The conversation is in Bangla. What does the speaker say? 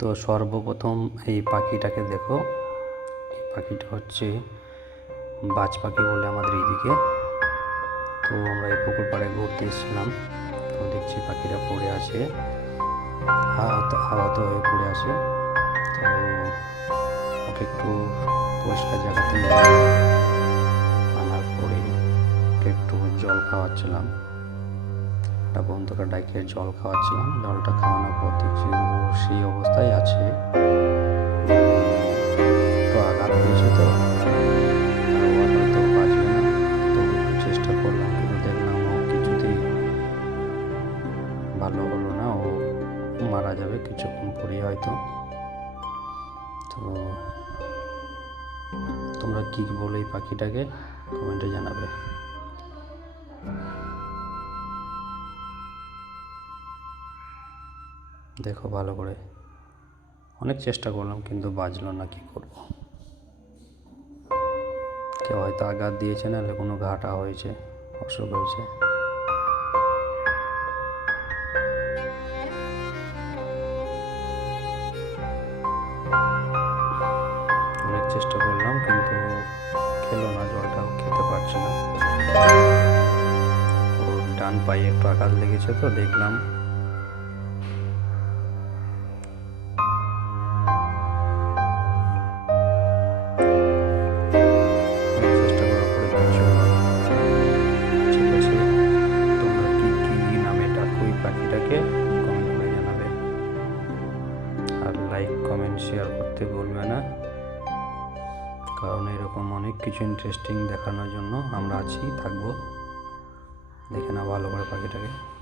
তো সর্বপ্রথম এই পাখিটাকে দেখো। এই পাখিটা হচ্ছে বাজ পাখি বলে আমাদের এইদিকে। তো আমরা এই পুকুর পাড়ে ঘুরতে এসেছিলাম। তো দেখছি পাখিটা পড়ে আছে, আহত আহত হয়ে পড়ে আছে। তো ওকে একটু পরিষ্কার জায়গাতে আনার পরে একটু জল খাওয়াচ্ছিলাম। একটা বন্ধুকে ডাকিয়ে জল খাওয়াচ্ছিলাম। জলটা খাওয়ানোর পর অবস্থায় আছে। একটু আঘাত পেয়েছে তো? বাঁচবে না। তো চেষ্টা করলাম, কিন্তু দেখলাম ও কিছুতেই ভালো হলো না। ও মারা যাবে কিছুক্ষণ পরেই হয়তো। তো তোমরা কী বলো এই পাখিটাকে? কমেন্টে জানাবে। দেখো ভালো করে। অনেক চেষ্টা করলাম, কিন্তু বাজলো না, কি করব? কেউ হয়তো আঘাত দিয়েছে, নাহলে কোনো ঘাটা হয়েছে, অসুখ হয়েছে। অনেক চেষ্টা করলাম, কিন্তু খেলো না, জলটাও খেতে পারছে না। ওর ডান পায়ে একটু আঘাত লেগেছে তো, দেখলাম পাখিটাকে কমেন্ট করে জানাবে। আর লাইক কমেন্ট শেয়ার করতে ভুলবে না। কারণ এরকম অনেক কিছু ইন্টারেস্টিং দেখানোর জন্য আমরা আছি, থাকব। দেখে না ভালো করে পাখিটাকে।